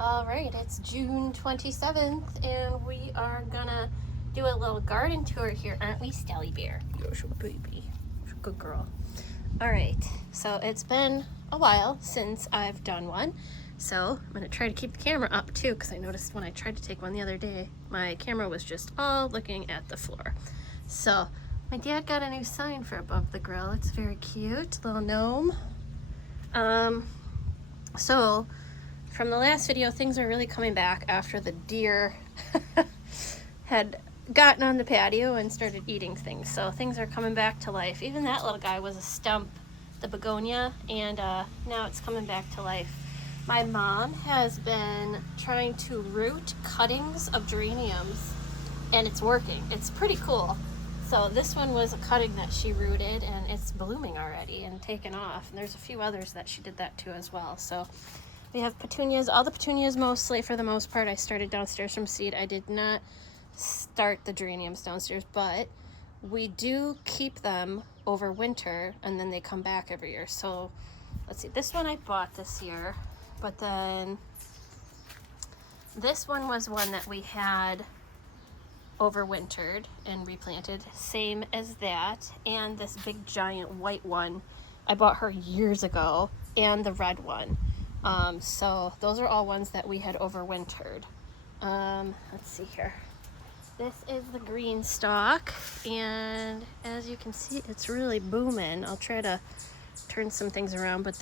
All right, it's June 27th, and we are gonna do a little garden tour here, aren't we, Stally Bear? Yes, baby. Good girl. All right, so it's been a while since I've done one, so I'm gonna try to keep the camera up too, because I noticed when I tried to take one the other day, my camera was just all looking at the floor. So my dad got a new sign for above the grill. It's very cute, little gnome. So from the last video, things are really coming back after the deer had gotten on the patio and started eating things. So things are coming back to life. Even that little guy was a stump, the begonia, and now it's coming back to life. My mom has been trying to root cuttings of geraniums, and it's working. It's pretty cool. So this one was a cutting that she rooted, and it's blooming already and taken off. And there's a few others that she did that to as well. So we have petunias, all the petunias mostly, for the most part. I started downstairs from seed. I did not start the geraniums downstairs, but we do keep them over winter, and then they come back every year. So let's see, this one I bought this year, but then this one was one that we had overwintered and replanted, same as that. And this big giant white one I bought her years ago, and the red one. So those are all ones that we had overwintered. Let's see here. This is the green stalk, and as you can see, it's really booming. I'll try to turn some things around, but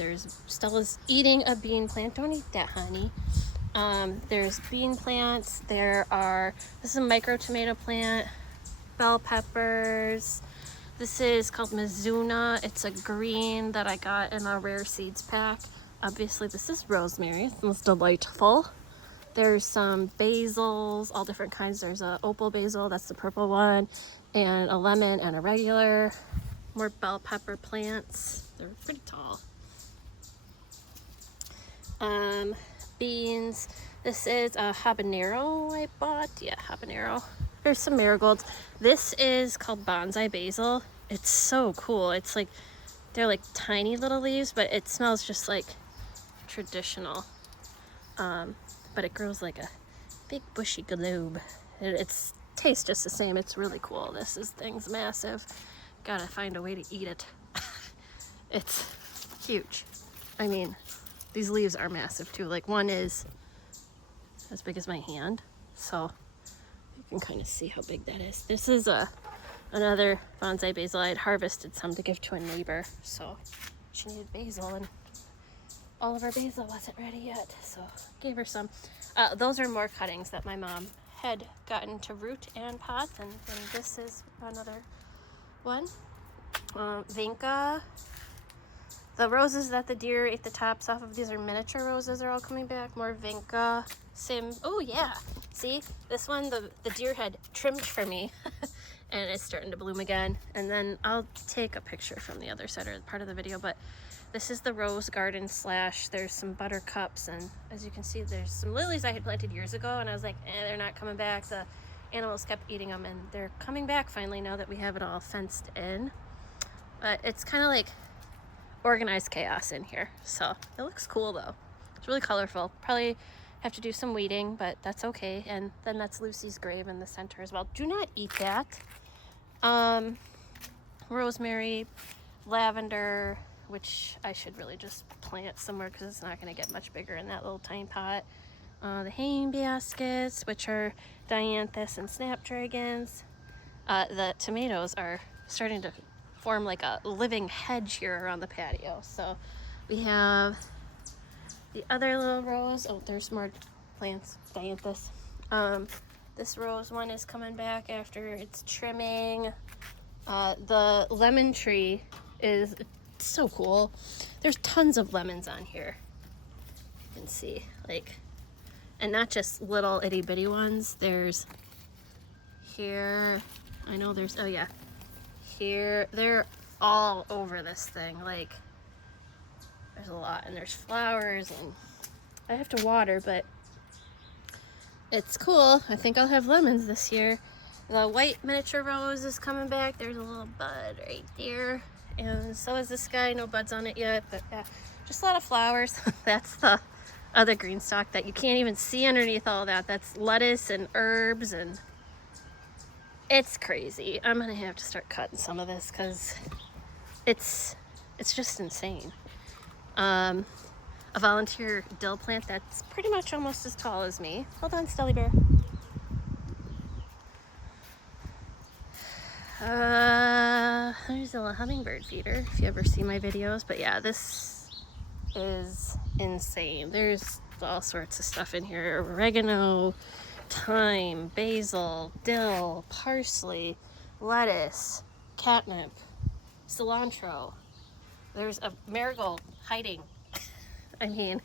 Stella's eating a bean plant. Don't eat that, honey. There's bean plants. This is a micro tomato plant, bell peppers. This is called Mizuna. It's a green that I got in a rare seeds pack. Obviously, this is rosemary. It smells delightful. There's some basils, all different kinds. There's a opal basil, that's the purple one, and a lemon and a regular. More bell pepper plants. They're pretty tall. Beans. This is a habanero I bought. Yeah, habanero. There's some marigolds. This is called bonsai basil. It's so cool. It's like, they're like tiny little leaves, but it smells just like traditional. But it grows like a big bushy globe. It's tastes just the same. It's really cool. This thing's massive. Gotta find a way to eat it. It's huge. I mean, these leaves are massive too. Like, one is as big as my hand, so you can kind of see how big that is. This is another bonsai basil. I had harvested some to give to a neighbor, so she needed basil, and all of our basil wasn't ready yet, so gave her some. Those are more cuttings that my mom had gotten to root and pot, and this is another one. Vinca. The roses that the deer ate the tops off of, these are miniature roses, are all coming back. More vinca. Oh yeah, see, this one the deer had trimmed for me and it's starting to bloom again. And then I'll take a picture from the other side or part of the video, but this is the rose garden slash, there's some buttercups, and as you can see, there's some lilies I had planted years ago, and I was like, they're not coming back. The animals kept eating them, and they're coming back finally now that we have it all fenced in. But it's kind of like organized chaos in here, so it looks cool though. It's really colorful. Probably have to do some weeding, but that's okay. And then that's Lucy's grave in the center as well. Do not eat that. Rosemary, lavender, which I should really just plant somewhere because it's not going to get much bigger in that little tiny pot. The hanging baskets, which are dianthus and snapdragons. The tomatoes are starting to form like a living hedge here around the patio. So we have the other little rose. Oh, there's more plants, dianthus. This rose one is coming back after its trimming. The lemon tree is so cool. There's tons of lemons on here. You can see, like, and not just little itty bitty ones. There's here, I know there's, oh yeah, here, they're all over this thing. Like, there's a lot, and there's flowers, and I have to water, but it's cool. I think I'll have lemons this year. The white miniature rose is coming back. There's a little bud right there, and so is this guy. No buds on it yet, but yeah, just a lot of flowers. That's the other green stalk that you can't even see underneath all that. That's lettuce and herbs, and it's crazy. I'm gonna have to start cutting some of this because it's just insane. A volunteer dill plant that's pretty much almost as tall as me. Hold on, Stelly Bear. There's a little hummingbird feeder if you ever see my videos. But yeah, this is insane. There's all sorts of stuff in here. Oregano, thyme, basil, dill, parsley, lettuce, catnip, cilantro. There's a marigold hiding. I mean,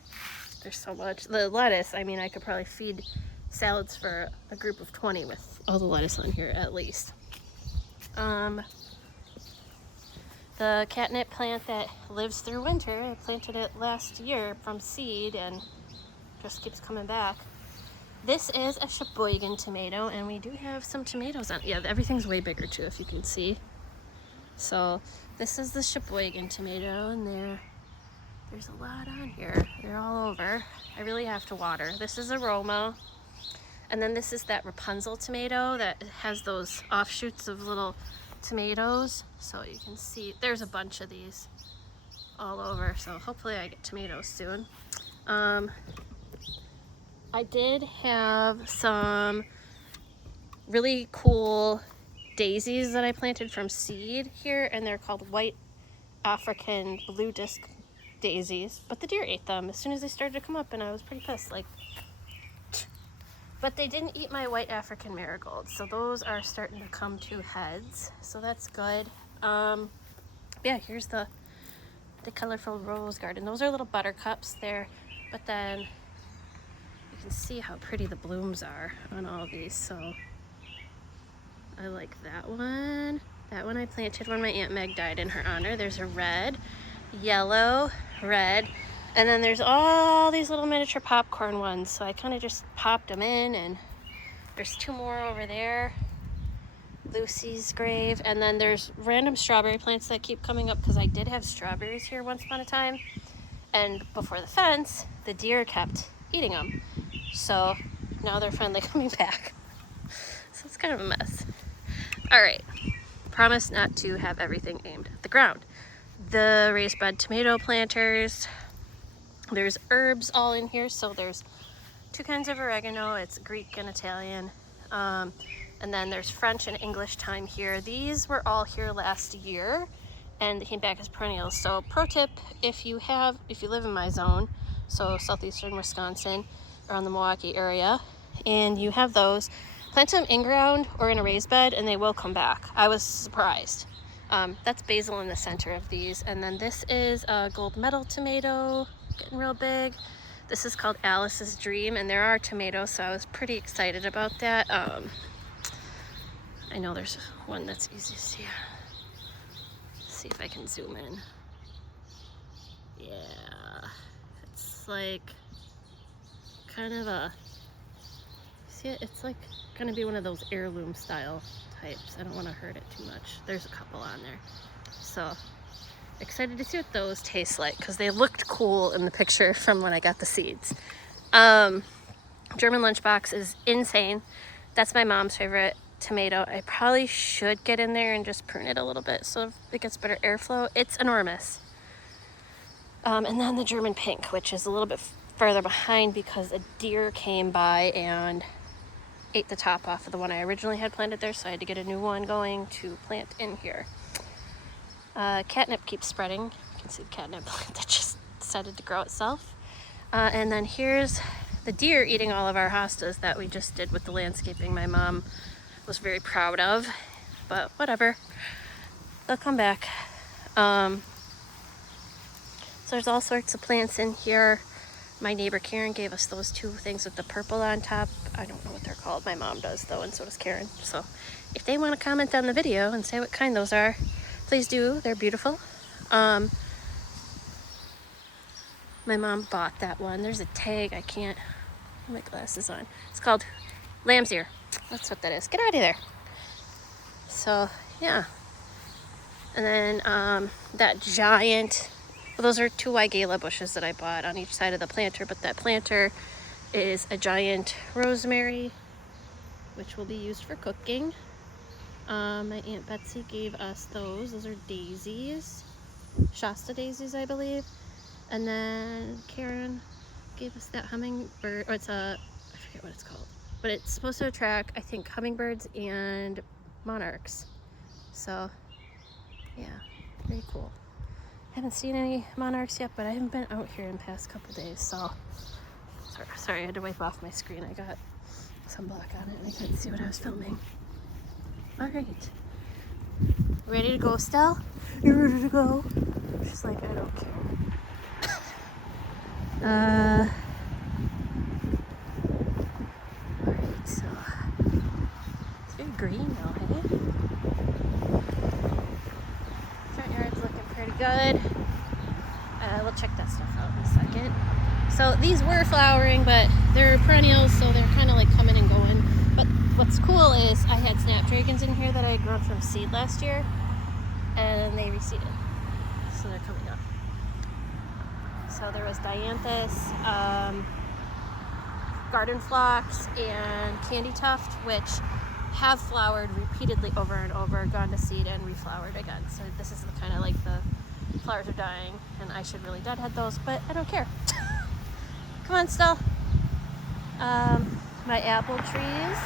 there's so much. The lettuce, I mean, I could probably feed salads for a group of 20 with all the lettuce on here at least. The catnip plant that lives through winter, I planted it last year from seed and just keeps coming back. This is a Sheboygan tomato, and we do have some tomatoes on it. Yeah, everything's way bigger too, if you can see. So this is the Sheboygan tomato, and there's a lot on here. They're all over. I really have to water. This is Aroma. And then this is that Rapunzel tomato that has those offshoots of little tomatoes. So you can see there's a bunch of these all over. So hopefully I get tomatoes soon. I did have some really cool daisies that I planted from seed here, and they're called White African Blue Disc daisies, but the deer ate them as soon as they started to come up, and I was pretty pissed. But they didn't eat my White African marigolds, so those are starting to come to heads, so that's good. Yeah, here's the colorful rose garden. Those are little buttercups there, but then you can see how pretty the blooms are on all of these. So I like that one. That one I planted when my Aunt Meg died in her honor. There's a red, yellow, red, and then there's all these little miniature popcorn ones. So I kind of just popped them in, and there's two more over there. Lucy's grave, and then there's random strawberry plants that keep coming up because I did have strawberries here once upon a time, and before the fence the deer kept eating them, so now they're finally coming back. So it's kind of a mess. All right, promise not to have everything aimed at the ground. The raised bed tomato planters, there's herbs all in here. So there's two kinds of oregano. It's Greek and Italian. And then there's French and English thyme here. These were all here last year and they came back as perennials. So pro tip, if you live in my zone, so southeastern Wisconsin, around the Milwaukee area, and you have those, plant them in ground or in a raised bed and they will come back. I was surprised. That's basil in the center of these. And then this is a gold medal tomato, getting real big. This is called Alice's Dream, and there are tomatoes, so I was pretty excited about that. I know there's one that's easy to see. Let's see if I can zoom in. Yeah, it's like kind of a, see it? It's like gonna be one of those heirloom style types. I don't want to hurt it too much. There's a couple on there, so excited to see what those taste like because they looked cool in the picture from when I got the seeds. German lunchbox is insane. That's my mom's favorite tomato. I probably should get in there and just prune it a little bit so it gets better airflow. It's enormous. And then the German pink, which is a little bit further behind because a deer came by and ate the top off of the one I originally had planted there, so I had to get a new one going to plant in here. Catnip keeps spreading. You can see the catnip plant that just decided to grow itself. And then here's the deer eating all of our hostas that we just did with the landscaping. My mom was very proud of, but whatever, they'll come back. So there's all sorts of plants in here. My neighbor Karen gave us those two things with the purple on top. I don't know what they're called. My mom does though, and so does Karen. So if they want to comment on the video and say what kind those are, please do. They're beautiful. My mom bought that one. There's a tag. I can't put my glasses on. It's called Lamb's Ear. That's what that is. Get out of there. So yeah. And then that giant Well, those are 2 Weigela bushes that I bought on each side of the planter, but that planter is a giant rosemary, which will be used for cooking. My Aunt Betsy gave us those. Those are daisies, Shasta daisies, I believe. And then Karen gave us that hummingbird, or it's I forget what it's called, but it's supposed to attract, I think, hummingbirds and monarchs. So yeah, very cool. Haven't seen any monarchs yet, but I haven't been out here in the past couple days, so sorry, I had to wipe off my screen. I got sunblock on it and I couldn't see what I was filming. All right, ready to go, Stell? You ready to go? She's like, I don't care. Alright, so it's very green now, hey? Front yard's looking pretty good. We'll check that stuff out in a second. So these were flowering, but they're perennials, so they're kind of like coming and going. But what's cool is I had snapdragons in here that I had grown from seed last year, and they reseeded, so they're coming up. So there was dianthus, garden phlox, and candy tuft, which have flowered repeatedly over and over, gone to seed, and reflowered again. So this is kind of like the flowers are dying, and I should really deadhead those, but I don't care. Come on, Stell. My apple trees.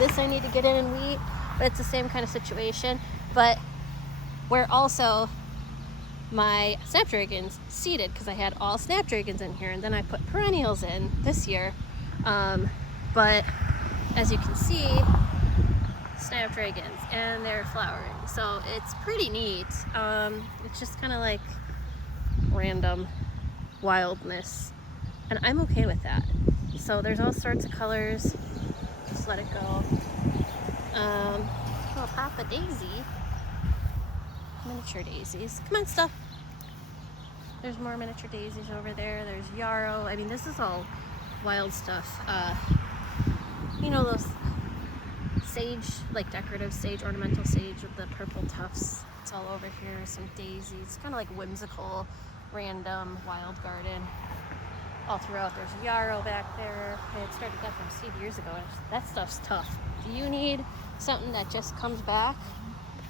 This I need to get in and weed, but it's the same kind of situation. But where also my snapdragons seeded, because I had all snapdragons in here, and then I put perennials in this year. But as you can see, snapdragons, and they're flowering, so it's pretty neat. It's just kind of like random wildness, and I'm okay with that. So there's all sorts of colors. Just let it go. Little Papa Daisy, miniature daisies. Come on, stuff. There's more miniature daisies over there. There's yarrow. I mean, this is all wild stuff. You know those sage, like decorative sage, ornamental sage with the purple tufts. It's all over here. Some daisies, kind of like whimsical, random wild garden. All throughout. There's yarrow back there. I had started that from seed years ago. That stuff's tough. Do you need something that just comes back?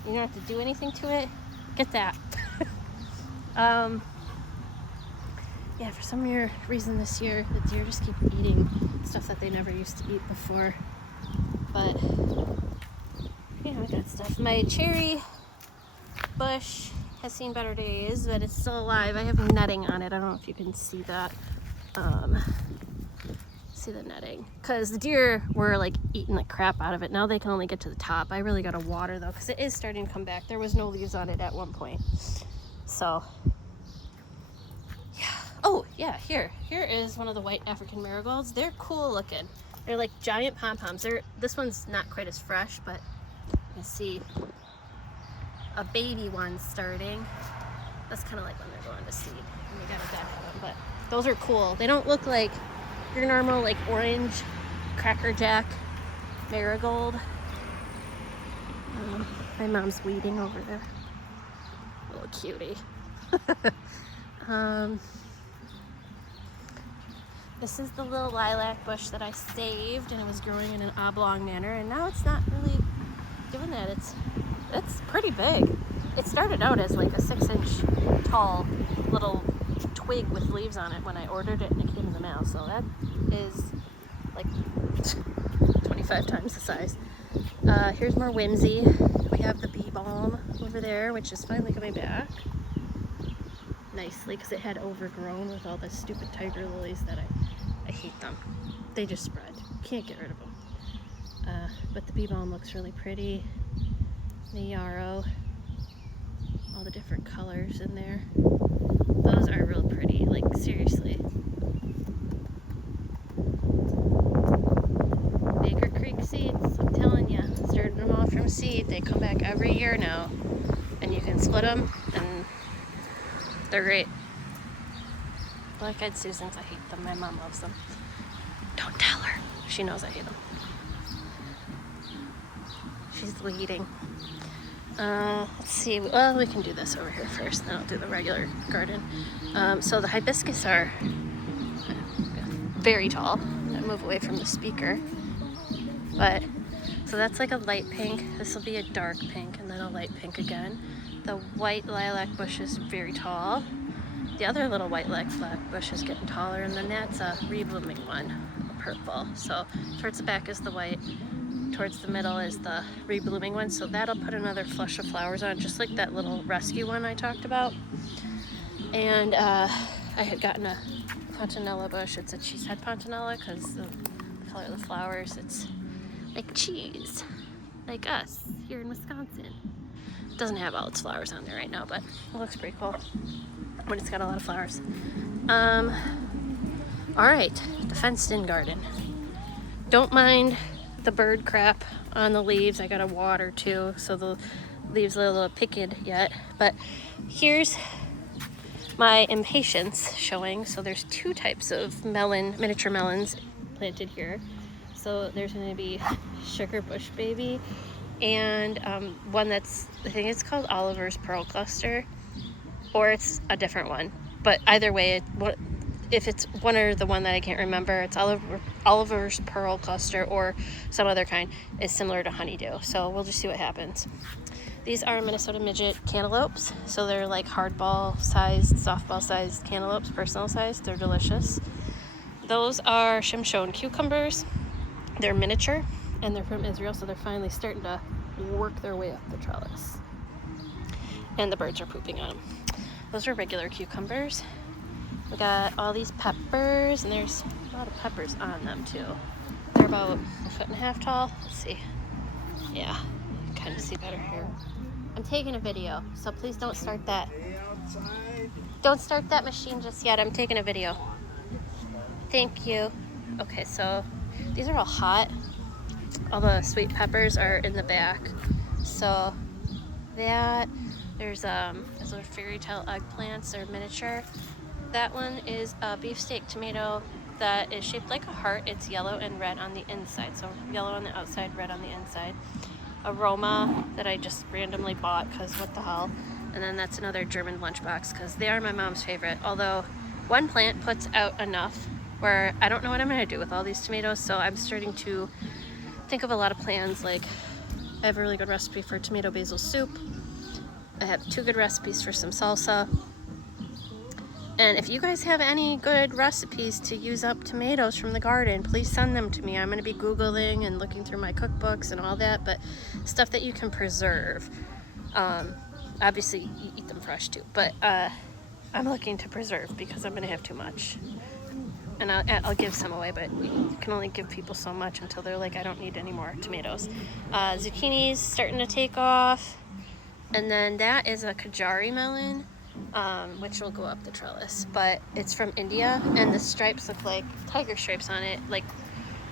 You don't have to do anything to it? Get that. Yeah, for some reason this year, the deer just keep eating stuff that they never used to eat before. But, you know, that stuff. My cherry bush has seen better days, but it's still alive. I have netting on it. I don't know if you can see that. See the netting. Because the deer were like eating the crap out of it. Now they can only get to the top. I really got to water though, because it is starting to come back. There was no leaves on it at one point. So, yeah. Oh, yeah, here is one of the white African marigolds. They're cool looking. They're like giant pom-poms. This one's not quite as fresh, but you can see a baby one starting. That's kind of like when they're going to seed, and you gotta deadhead them. But those are cool. They don't look like your normal like orange Cracker Jack marigold. My mom's weeding over there. Little cutie. This is the little lilac bush that I saved, and it was growing in an oblong manner, and now it's not really doing that. It's pretty big. It started out as like a 6-inch tall little twig with leaves on it when I ordered it, and it came in the mail. So that is like 25 times the size. Here's more whimsy. We have the bee balm over there, which is finally coming back nicely, because it had overgrown with all the stupid tiger lilies that I hate them. They just spread. Can't get rid of them. But the bee balm looks really pretty. The yarrow, all the different colors in there. Those are real pretty, like seriously. Baker Creek seeds, I'm telling you, started them off from seed. They come back every year now, and you can split them, and they're great. Black-eyed Susans, I hate them. My mom loves them. Don't tell her. She knows I hate them. She's bleeding. Let's see. Well, we can do this over here first, then I'll do the regular garden. So the hibiscus are very tall. I move away from the speaker. But, so that's like a light pink. This will be a dark pink and then a light pink again. The white lilac bush is very tall. The other little white lilac bush is getting taller, and then that's a reblooming one, a purple. So towards the back is the white. Towards the middle is the reblooming one, so that'll put another flush of flowers on, just like that little rescue one I talked about. And I had gotten a Fontanella bush. It's a cheesehead Fontanella because the color of the flowers, it's like cheese, like us here in Wisconsin. It doesn't have all its flowers on there right now, but it looks pretty cool when it's got a lot of flowers. All right, the fenced-in garden. Don't mind the bird crap on the leaves. I gotta water too, so the leaves are a little picked yet. But here's my impatience showing. So there's two types of miniature melons planted here. So there's gonna be sugar bush baby and one that's, I think it's called Oliver's Pearl Cluster, or it's a different one. But either way, if it's one or the one that I can't remember, it's Oliver's Pearl Cluster or some other kind, is similar to honeydew. So we'll just see what happens. These are Minnesota midget cantaloupes. So they're like hardball sized, softball sized cantaloupes, personal sized. They're delicious. Those are Shimshon cucumbers. They're miniature and they're from Israel, so they're finally starting to work their way up the trellis. And the birds are pooping on them. Those are regular cucumbers. We got all these peppers, and there's a lot of peppers on them too. They're about 1.5 feet tall. Let's see. Yeah, you can kind of see better here. I'm taking a video, so please don't start that. Don't start that machine just yet. I'm taking a video. Thank you. Okay, so these are all hot. All the sweet peppers are in the back. So that, those are fairy tale eggplants. They're miniature. That one is a beefsteak tomato that is shaped like a heart. It's yellow and red on the inside. So yellow on the outside, red on the inside. A Roma that I just randomly bought because what the hell. And then that's another German lunchbox because they are my mom's favorite. Although one plant puts out enough where I don't know what I'm going to do with all these tomatoes. So I'm starting to think of a lot of plans. Like I have a really good recipe for tomato basil soup. I have 2 good recipes for some salsa. And if you guys have any good recipes to use up tomatoes from the garden, please send them to me. I'm going to be Googling and looking through my cookbooks and all that, but stuff that you can preserve. Obviously, you eat them fresh too, but I'm looking to preserve because I'm going to have too much. And I'll give some away, but you can only give people so much until they're like, I don't need any more tomatoes. Zucchini's starting to take off. And then that is a Kajari melon. Which will go up the trellis, but it's from India and the stripes look like tiger stripes on it, like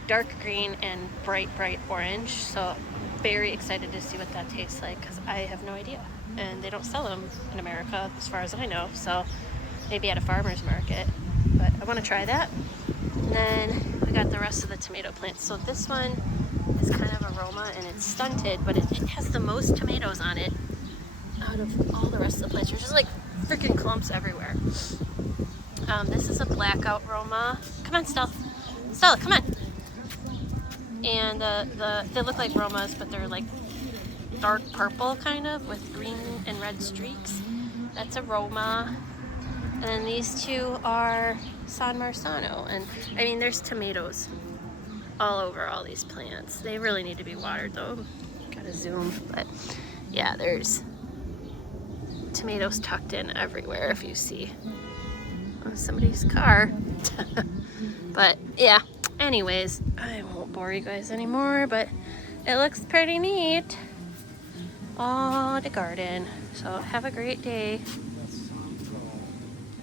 dark green and bright orange. So very excited to see what that tastes like because I have no idea, and they don't sell them in America as far as I know, so maybe at a farmer's market, but I want to try that. And then we got the rest of the tomato plants. So this one is kind of a Roma and it's stunted, but it has the most tomatoes on it out of all the rest of the plants. There's just like freaking clumps everywhere. This is a blackout Roma. Come on, Stella, come on. And they look like Romas, but they're like dark purple kind of with green and red streaks. That's a Roma. And then these two are San Marzano. And I mean, there's tomatoes all over all these plants. They really need to be watered though. Gotta zoom, but yeah, there's tomatoes tucked in everywhere if you see somebody's car. But yeah, anyways, I won't bore you guys anymore, but it looks pretty neat. Oh, the garden. So have a great day.